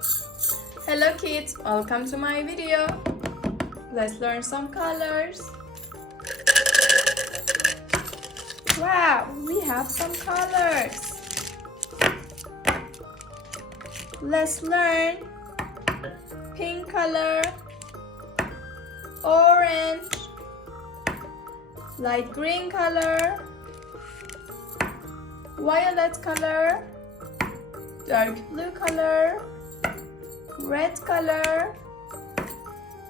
Hello kids, welcome to my video. Let's learn some colors. Wow, we have some colors. Let's learn pink color, orange, light green color, violet color, dark blue color, red color,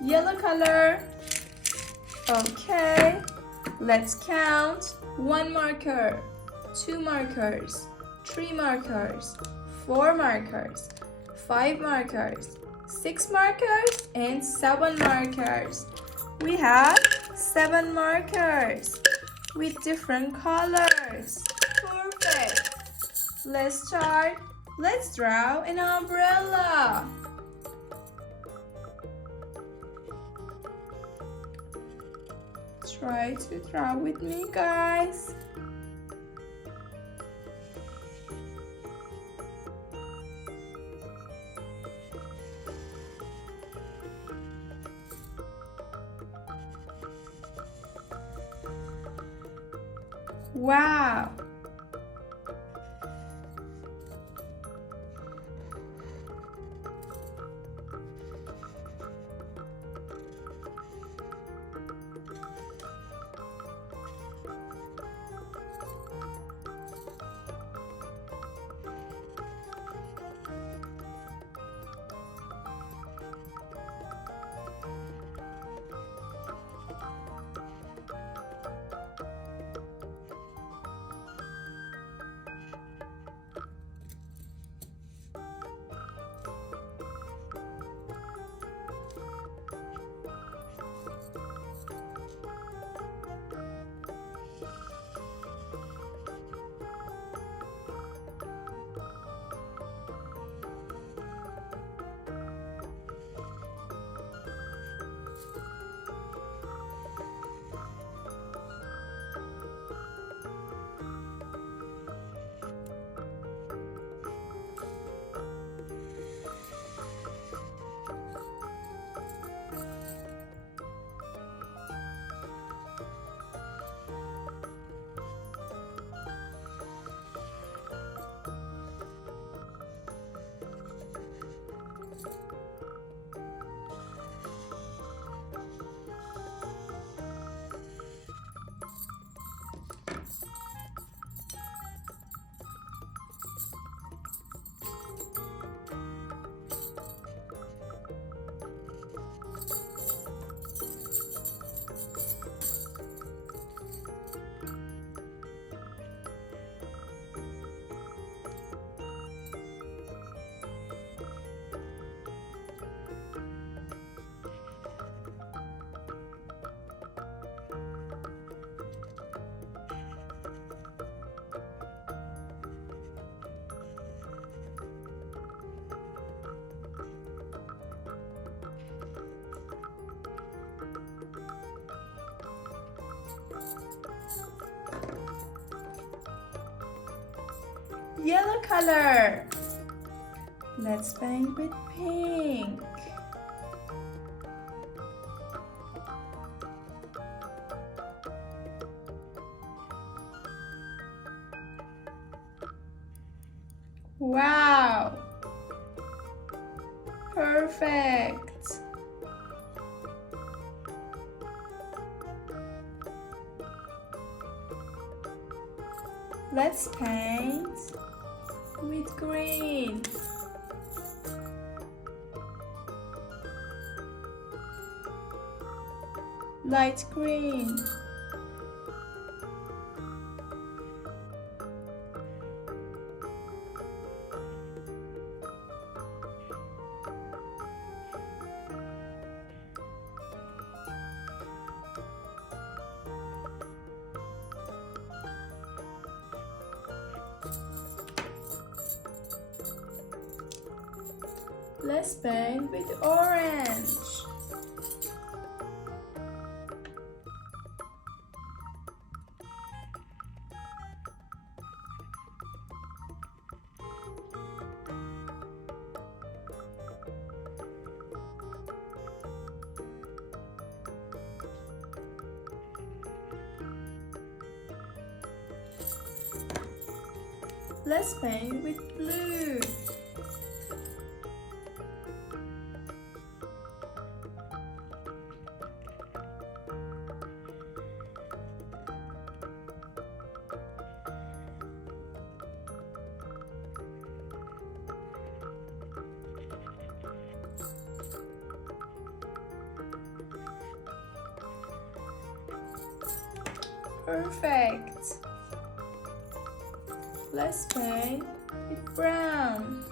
yellow color. Okay, let's count. 1 marker, 2 markers, 3 markers, 4 markers, 5 markers, 6 markers, and 7 markers. We have 7 markers with different colors. Perfect. Let's start. Let's draw an umbrella. Try to draw with me, guys. Wow! Yellow color. Let's paint with pink. Wow! Perfect. Let's paint with green. Light green. Let's paint with orange. Let's paint with blue. Perfect. Let's paint with brown.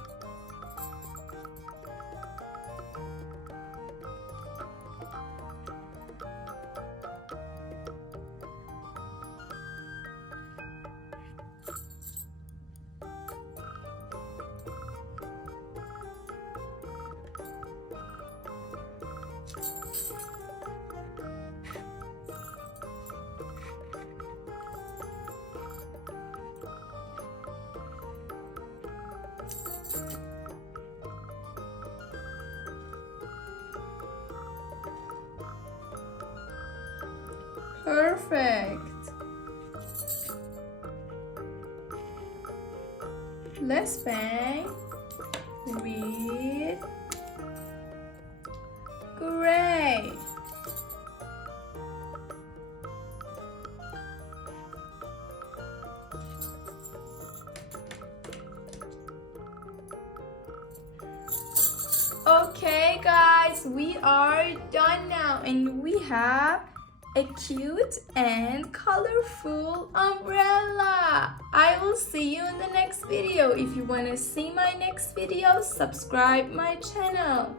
Perfect. Let's paint with gray. Okay guys, we are done now and we have a cute and colorful umbrella. I will see you in the next video. If you want to see my next video, subscribe my channel.